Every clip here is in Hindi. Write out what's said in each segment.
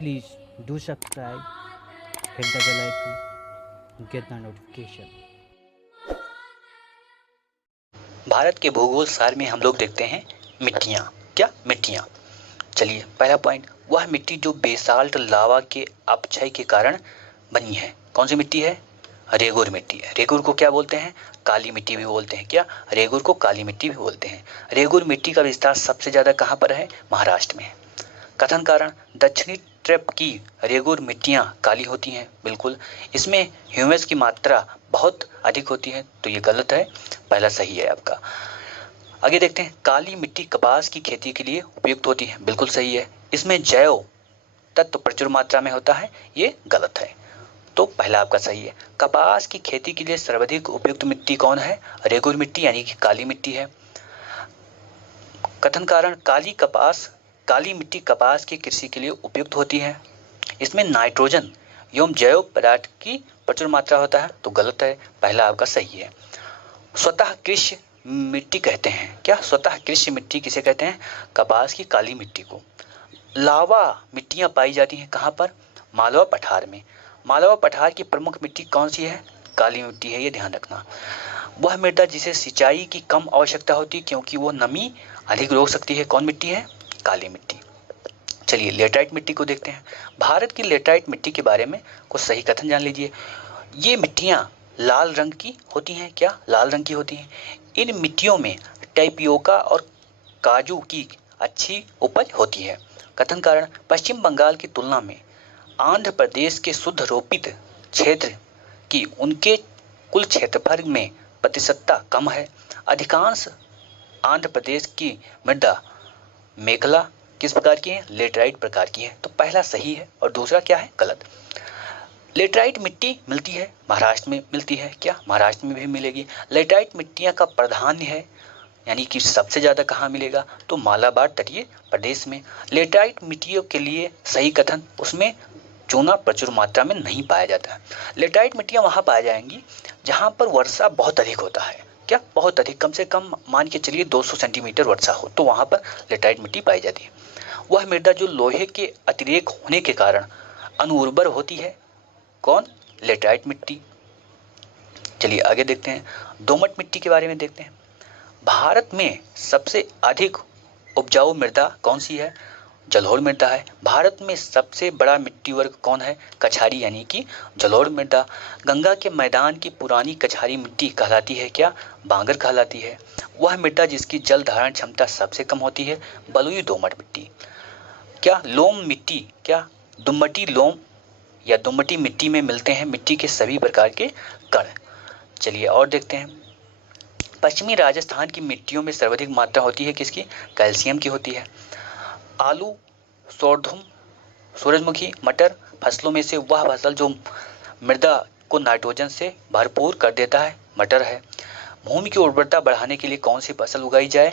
Please do subscribe, hit the bell icon, get the notification. Bharat के भूगोल सार में हम लोग देखते हैं मिट्टियाँ। क्या मिट्टियाँ? चलिए, पहला पॉइंट, वह मिट्टी जो बेसाल्ट लावा के अपक्षय के कारण बनी है। कौन सी मिट्टी है? रेगुर मिट्टी है। रेगुर को क्या बोलते हैं? काली मिट्टी भी बोलते हैं। क्या? रेगुर को काली मिट्टी भी बोलते हैं। रेगुर मिट्टी का विस्तार सबसे ज्यादा कहाँ पर है? महाराष्ट्र में है। कथन कारण, दक्षिणी ट्रैप की रेगुर मिट्टियां काली होती हैं। बिल्कुल, इसमें ह्यूमस की मात्रा बहुत अधिक होती है, तो ये गलत है। पहला सही है आपका। आगे देखते हैं, काली मिट्टी कपास की खेती के लिए उपयुक्त होती है। बिल्कुल सही है। इसमें जैव तत्व प्रचुर मात्रा में होता है, ये गलत है। तो पहला आपका सही है। कपास की खेती के लिए सर्वाधिक उपयुक्त मिट्टी कौन है? रेगुर मिट्टी यानी कि काली मिट्टी है। कथन कारण, काली मिट्टी कपास की कृषि के लिए उपयुक्त होती है। इसमें नाइट्रोजन एवं जैव पदार्थ की प्रचुर मात्रा होता है, तो गलत है। पहला आपका सही है। स्वतः कृषि मिट्टी कहते हैं। क्या? स्वतः कृषि मिट्टी किसे कहते हैं? कपास की काली मिट्टी को। लावा मिट्टियां पाई जाती हैं कहाँ पर? मालवा पठार में। मालवा पठार की प्रमुख मिट्टी कौन सी है? काली मिट्टी है, ये ध्यान रखना। वह मृदा जिसे सिंचाई की कम आवश्यकता होती है क्योंकि वो नमी अधिक रोक सकती है, कौन मिट्टी है? काली मिट्टी। चलिए, लेटराइट मिट्टी को देखते हैं। भारत की लेटराइट मिट्टी के बारे में कुछ सही कथन जान लीजिए। ये मिट्टियां लाल रंग की होती हैं। क्या? लाल रंग की होती हैं। इन मिट्टियों में टैपियोका और काजू की अच्छी उपज होती है। कथन कारण, पश्चिम बंगाल की तुलना में आंध्र प्रदेश के शुद्ध रोपित क्षेत्र की उनके कुल क्षेत्रफल में प्रतिशतता कम है। अधिकांश आंध्र प्रदेश की मृदा मेखला किस प्रकार की है? लेटराइट प्रकार की है। तो पहला सही है और दूसरा क्या है? गलत। लेटराइट मिट्टी मिलती है महाराष्ट्र में, मिलती है। क्या? महाराष्ट्र में भी मिलेगी। लेटराइट मिट्टियां का प्राधान्य है, यानी कि सबसे ज्यादा कहाँ मिलेगा? तो मालाबार तटीय प्रदेश में। लेटराइट मिट्टियों के लिए सही कथन, उसमें चूना प्रचुर मात्रा में नहीं पाया जाता है। लेटराइट मिट्टियां वहां पाई जाएंगी जहां पर वर्षा बहुत अधिक होता है। क्या? बहुत अधिक, कम से कम मान के चलिए 200 सेंटीमीटर वर्षा हो, तो वहां पर लेटराइट मिट्टी पाई जाती है। वह मृदा जो लोहे के अतिरेक होने के कारण अनुर्वर होती है, कौन? लेटराइट मिट्टी। चलिए आगे देखते हैं, दोमट मिट्टी के बारे में देखते हैं। भारत में सबसे अधिक उपजाऊ मृदा कौन सी है? जलोढ़ मृदा है। भारत में सबसे बड़ा मिट्टी वर्ग कौन है? कछारी यानी कि जलोढ़ मृदा। गंगा के मैदान की पुरानी कछारी मिट्टी कहलाती है। क्या? बांगर कहलाती है। वह मृदा जिसकी जल धारण क्षमता सबसे कम होती है, बलुई दोमट मिट्टी। क्या? लोम मिट्टी। क्या? दुम्मटी लोम या दुम्मटी मिट्टी में मिलते हैं मिट्टी के सभी प्रकार के कण। चलिए और देखते हैं, पश्चिमी राजस्थान की मिट्टियों में सर्वाधिक मात्रा होती है किसकी? कैल्शियम की होती है। आलू, सोरधुम, सूरजमुखी, मटर फसलों में से वह फसल जो मृदा को नाइट्रोजन से भरपूर कर देता है, मटर है। भूमि की उर्वरता बढ़ाने के लिए कौन सी फसल उगाई जाए?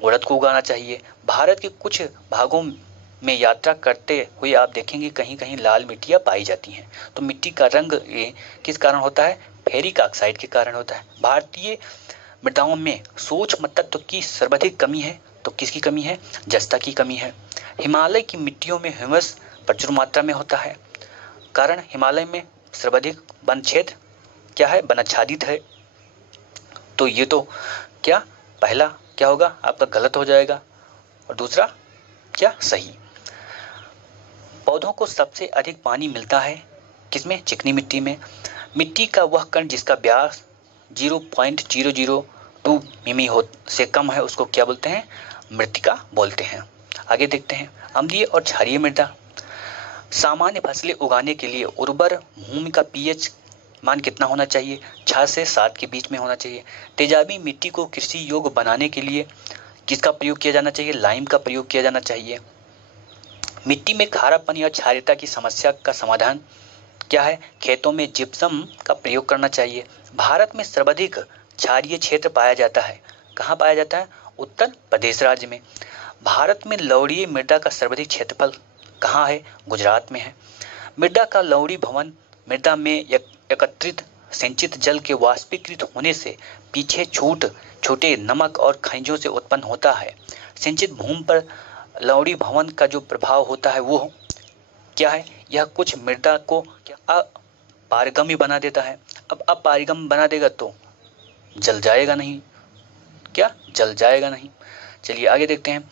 उड़द को उगाना चाहिए। भारत के कुछ भागों में यात्रा करते हुए आप देखेंगे कहीं कहीं लाल मिट्टियां पाई जाती हैं। तो मिट्टी का रंग ये किस कारण होता है? फेरिक ऑक्साइड के कारण होता है। भारतीय मृदाओं में सूक्ष्म तत्व की सर्वाधिक कमी है, तो किसकी कमी है? जस्ता की कमी है। हिमालय की मिट्टियों में ह्यूमस प्रचुर मात्रा में होता है, कारण हिमालय में सर्वाधिक वन क्षेत्र क्या है? वनाच्छादित है। तो ये तो क्या पहला क्या होगा आपका? गलत हो जाएगा और दूसरा क्या? सही। पौधों को सबसे अधिक पानी मिलता है किसमें? चिकनी मिट्टी में। मिट्टी का वह कण जिसका व्यास 0.002 मिमी हो से कम है उसको क्या बोलते हैं? मृत्तिका बोलते हैं। आगे देखते हैं, अम्लीय और क्षारीय मृदा। सामान्य फसलें उगाने के लिए उर्वर भूमि का पीएच मान कितना होना चाहिए? 6 से 7 के बीच में होना चाहिए। तेजाबी मिट्टी को कृषि योग्य बनाने के लिए किसका प्रयोग किया जाना चाहिए? लाइम का प्रयोग किया जाना चाहिए। मिट्टी में खारापन या क्षारीयता की समस्या का समाधान क्या है? खेतों में जिप्सम का प्रयोग करना चाहिए। भारत में सर्वाधिक क्षारीय क्षेत्र पाया जाता है, कहाँ पाया जाता है? उत्तर प्रदेश राज्य में। भारत में लवणीय मृदा का सर्वाधिक क्षेत्रफल कहाँ है? गुजरात में है। मृदा का लवणी भवन मृदा में एकत्रित सिंचित जल के वाष्पीकृत होने से पीछे छोटे नमक और खनिजों से उत्पन्न होता है। सिंचित भूमि पर लवणी भवन का जो प्रभाव होता है वो क्या है, यह कुछ मृदा को अपारगम्य बना देता है। अब अपारगम्य बना देगा तो जल जाएगा नहीं, क्या जल जाएगा नहीं। चलिए आगे देखते हैं।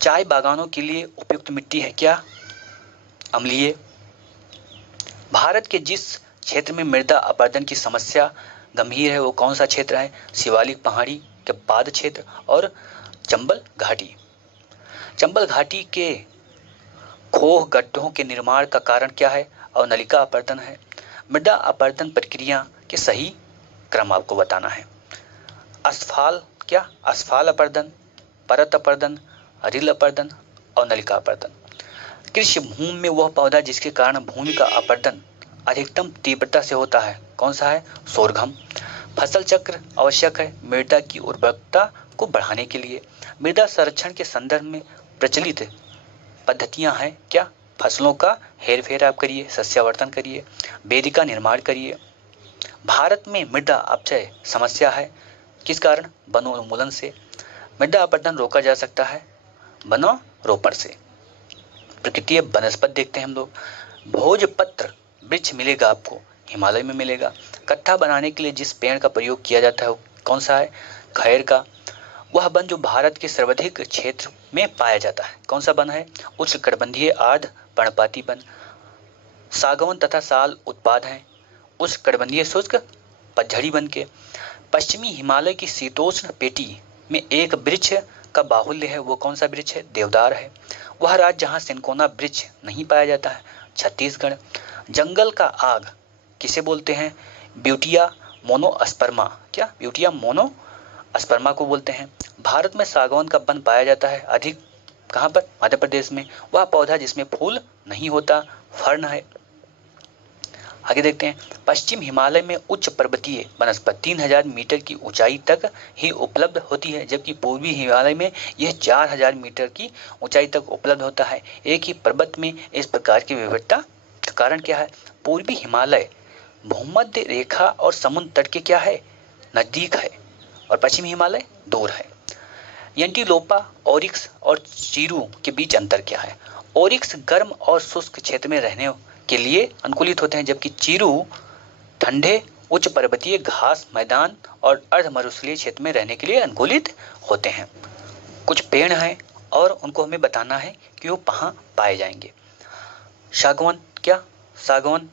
चाय बागानों के लिए उपयुक्त मिट्टी है क्या, अम्लीय। भारत के जिस क्षेत्र में मृदा अपरदन की समस्या गंभीर है वो कौन सा क्षेत्र है, शिवालिक पहाड़ी के पाद क्षेत्र और चंबल घाटी। चंबल घाटी के खोह गड्ढों के निर्माण का कारण क्या है, और नलिका अपरदन है। मृदा अपरदन प्रक्रिया के सही क्रम आपको बताना है। असफाल अपरदन, परत अपरदन, रिल अपरदन और नलिका अपरदन। कृषि भूमि में वह पौधा जिसके कारण भूमि का अपरदन अधिकतम तीव्रता से होता है कौन सा है, सोरघम। फसल चक्र आवश्यक है मृदा की उर्वरकता को बढ़ाने के लिए। मृदा संरक्षण के संदर्भ में प्रचलित पद्धतियां हैं क्या, फसलों का हेरफेर आप करिए, सस्यावर्तन करिए, वेदिका निर्माण करिए। भारत में मृदा अपक्षय समस्या है किस कारण, वनोन्मूलन से। मृदा अपरदन रोका जा सकता है वनोरोपण से। प्रकृति वनस्पति देखते हैं हम लोग। भोजपत्र वृक्ष मिलेगा आपको, हिमालय में मिलेगा। कट्टा बनाने के लिए जिस पेड़ का प्रयोग किया जाता है वो कौन सा है, खैर का। वह वन जो भारत के सर्वाधिक क्षेत्र में पाया जाता है कौन सा वन है, उष्णकटिबंधीय आर्द्र पर्णपाती वन। सागौन तथा साल उत्पाद हैं उष्णकटिबंधीय शुष्क पतझड़ी वन के। पश्चिमी हिमालय की शीतोष्ण पेटी में एक वृक्ष का बाहुल्य है वो कौन सा वृक्ष है, देवदार है। वह राज्य जहाँ सिनकोना वृक्ष नहीं पाया जाता है छत्तीसगढ़। जंगल का आग किसे बोलते हैं, ब्यूटिया मोनोस्पर्मा, क्या ब्यूटिया मोनोस्पर्मा को बोलते हैं। भारत में सागौन का वन पाया जाता है अधिक कहाँ पर, मध्य प्रदेश में। वह पौधा जिसमें फूल नहीं होता फर्न है। आगे देखते हैं। पश्चिम हिमालय में उच्च पर्वतीय वनस्पति 3000 मीटर की ऊंचाई तक ही उपलब्ध होती है, जबकि पूर्वी हिमालय में यह 4000 मीटर की ऊंचाई तक उपलब्ध होता है। एक ही पर्वत में इस प्रकार की विविधता का कारण क्या है, पूर्वी हिमालय भूमध्य रेखा और समुद्र तट के क्या है, नजदीक है, और पश्चिमी हिमालय दूर है। एंटीलोपा, ओरिक्स और चीरू के बीच अंतर क्या है, ओरिक्स गर्म और शुष्क क्षेत्र में रहने के लिए अनुकूलित होते हैं, जबकि चीरू ठंडे उच्च पर्वतीय घास मैदान और अर्ध मरुस्थलीय क्षेत्र में रहने के लिए अनुकूलित होते हैं। कुछ पेड़ हैं और उनको हमें बताना है कि वो कहाँ पाए जाएंगे। सागवान, क्या सागवान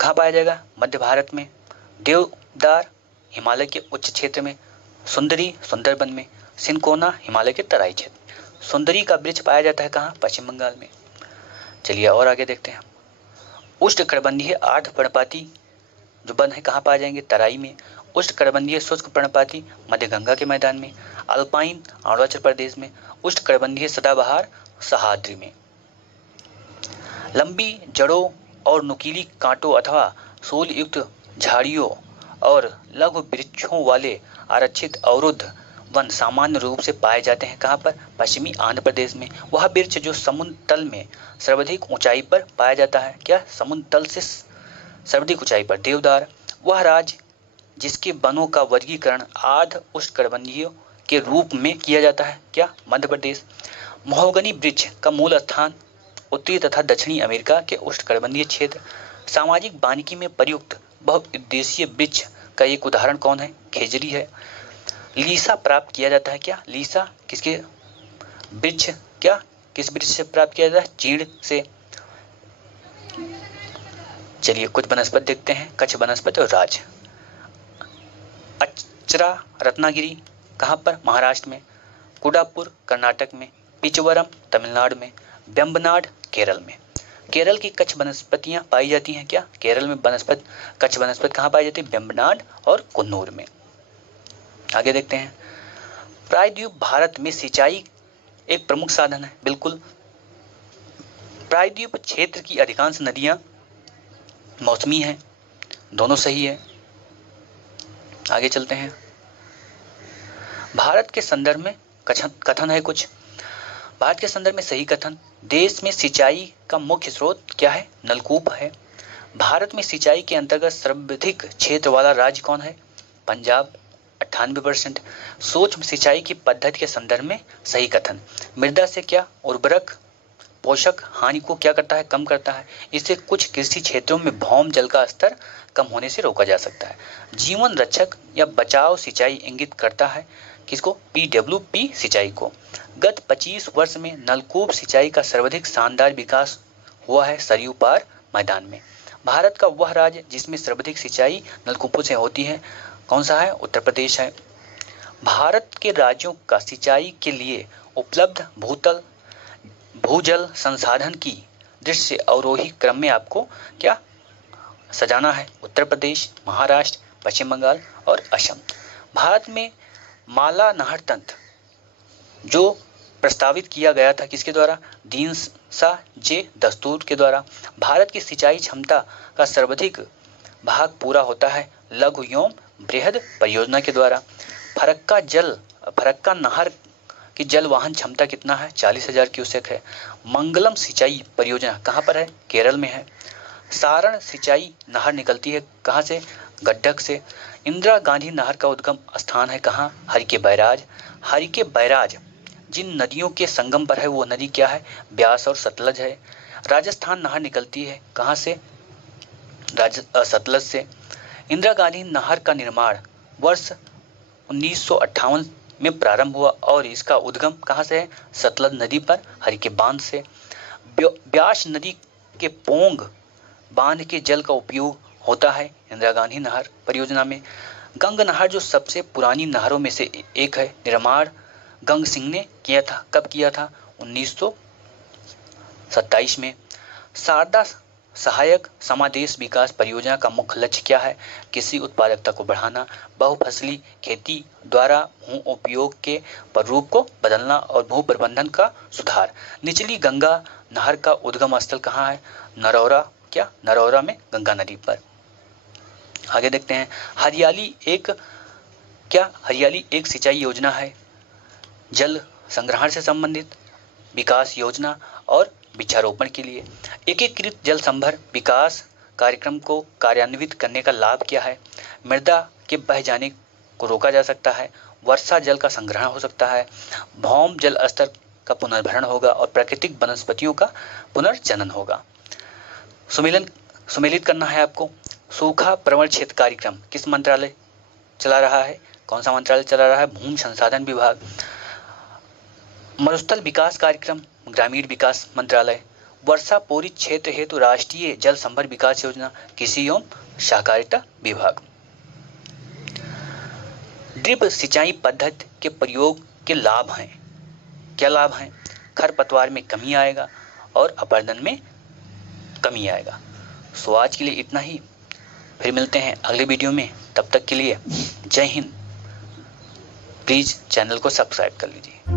कहाँ पाया जाएगा, मध्य भारत में। देवदार हिमालय के उच्च क्षेत्र में। सुंदरी सुंदरबन में। सिनकोना हिमालय के तराई क्षेत्र। सुंदरी का वृक्ष पाया जाता है कहाँ, पश्चिम बंगाल में। चलिए और आगे देखते हैं। उष्णकटिबंधीय आर्द्र पर्णपाती जो वन है कहाँ पाए जाएंगे, तराई में। उष्णकटिबंधीय शुष्क पर्णपाती मध्य गंगा के मैदान में। अल्पाइन अरुणाचल प्रदेश में। उष्णकटिबंधीय सदाबहार सह्याद्री में। लंबी जड़ों और नुकीली कांटों अथवा सूल युक्त झाड़ियों और लघु वृक्षों वाले आरक्षित अवरुद्ध वन सामान्य रूप से पाए जाते हैं कहाँ पर, पश्चिमी आंध्र प्रदेश में। वह वृक्ष जो समुद्र तल में सर्वाधिक ऊंचाई पर पाया जाता है, क्या समुद्र तल से सर्वाधिक ऊंचाई पर, देवदार। वह राज्य जिसके वनों का वर्गीकरण आर्द्र उष्णकटिबंधीय के रूप में किया जाता है, क्या मध्य प्रदेश। महोगनी वृक्ष का मूल स्थान उत्तरी तथा दक्षिणी अमेरिका के उष्णकटिबंधीय क्षेत्र। सामाजिक वानिकी में प्रयुक्त बहुउद्देशीय वृक्ष का एक उदाहरण कौन है, खेजड़ी है। लीसा प्राप्त किया जाता है, क्या लीसा किसके वृक्ष, क्या किस वृक्ष से प्राप्त किया जाता है, चीड़ से। चलिए कुछ वनस्पति देखते हैं, कच्छ वनस्पति और राज। अचरा रत्नागिरी कहाँ पर, महाराष्ट्र में। कुडापुर कर्नाटक में। पिचवरम तमिलनाडु में। वेम्बनाड केरल में। केरल की कच्छ वनस्पतियां पाई जाती हैं, क्या केरल में वनस्पति कच्छ वनस्पति कहाँ पाई जाती है, वेम्बनाड और कुन्नूर में। आगे देखते हैं। प्रायद्वीप भारत में सिंचाई एक प्रमुख साधन है, बिल्कुल। प्रायद्वीप क्षेत्र की अधिकांश नदियां मौसमी हैं, दोनों सही है। आगे चलते हैं। भारत के संदर्भ में कथन है कुछ। भारत के संदर्भ में सही कथन, देश में सिंचाई का मुख्य स्रोत क्या है, नलकूप है। भारत में सिंचाई के अंतर्गत सर्वाधिक क्षेत्र वाला राज्य कौन है, पंजाब 98%। सूक्ष्म सिंचाई की पद्धति के संदर्भ में सही कथन, मृदा से क्या उर्वरक पोषक हानि को क्या करता है, कम करता है। इससे कुछ कृषि क्षेत्रों में भौम जल का स्तर कम होने से रोका जा सकता है। जीवन रक्षक या बचाव सिंचाई इंगित करता है किसको, PWP सिंचाई को। गत 25 वर्ष में नलकूप सिंचाई का सर्वाधिक शानदार विकास हुआ है सरयू पार मैदान में। भारत का वह राज्य जिसमें सर्वाधिक सिंचाई नलकूपों से होती है कौन सा है, उत्तर प्रदेश है। भारत के राज्यों का सिंचाई के लिए उपलब्ध भूजल संसाधन की दृष्टि से अवरोही क्रम में आपको क्या सजाना है, उत्तर प्रदेश, महाराष्ट्र, पश्चिम बंगाल और असम। भारत में माला नहर तंत्र जो प्रस्तावित किया गया था किसके द्वारा, दीनसा जे दस्तूर के द्वारा। भारत की सिंचाई क्षमता का सर्वाधिक भाग पूरा होता है लघु एवं बृहद परियोजना के द्वारा। फरक्का नहर की जल वाहन क्षमता कितना है, 40,000 क्यूसेक है। मंगलम सिंचाई परियोजना कहाँ पर है, केरल में है। सारण सिंचाई नहर निकलती है कहाँ से, गड्ढक से। इंदिरा गांधी नहर का उद्गम स्थान है कहाँ, हरिके बैराज। हरिके बैराज जिन नदियों के संगम पर है वो नदी क्या है, ब्यास और सतलज है। राजस्थान नहर निकलती है कहाँ से, सतलज से। इंदिरा गांधी नहर का निर्माण वर्ष 1958 में प्रारंभ हुआ और इसका उद्गम कहाँ से है, सतलज नदी पर हरिके बांध से। ब्यास नदी के पोंग बांध के जल का उपयोग होता है इंदिरा गांधी नहर परियोजना में। गंग नहर जो सबसे पुरानी नहरों में से एक है, निर्माण गंग सिंह ने किया था, कब किया था, 1927 में। शारदा सहायक समादेश विकास परियोजना का मुख्य लक्ष्य क्या है, कृषि उत्पादकता को बढ़ाना, बहुफसली खेती द्वारा भू उपयोग के प्रारूप को बदलना और भू प्रबंधन का सुधार। निचली गंगा नहर का उद्गम स्थल कहाँ है, नरौरा में गंगा नदी पर। आगे देखते हैं, हरियाली एक सिंचाई योजना है, जल संग्रहण से संबंधित विकास योजना और वृक्षारोपण के लिए। एकीकृत जल संभर विकास कार्यक्रम को कार्यान्वित करने का लाभ क्या है, मृदा के बह जाने को रोका जा सकता है, वर्षा जल का संग्रहण हो सकता है, भौम जल स्तर का पुनर्भरण होगा और प्राकृतिक वनस्पतियों का पुनर्जनन होगा। सुमेलित करना है आपको। सूखा प्रवण क्षेत्र कार्यक्रम किस मंत्रालय चला रहा है, कौन सा मंत्रालय चला रहा है, भूमि संसाधन विभाग। मरुस्थल विकास कार्यक्रम ग्रामीण विकास मंत्रालय। वर्षा पूरित क्षेत्र हेतु राष्ट्रीय जल संभर विकास योजना कृषि एवं सहकारिता विभाग। ड्रिप सिंचाई पद्धति के प्रयोग के लाभ हैं, क्या लाभ हैं, खरपतवार में कमी आएगा और अपरदन में कमी आएगा। सो आज के लिए इतना ही, फिर मिलते हैं अगले वीडियो में, तब तक के लिए जय हिंद। प्लीज चैनल को सब्सक्राइब कर लीजिए।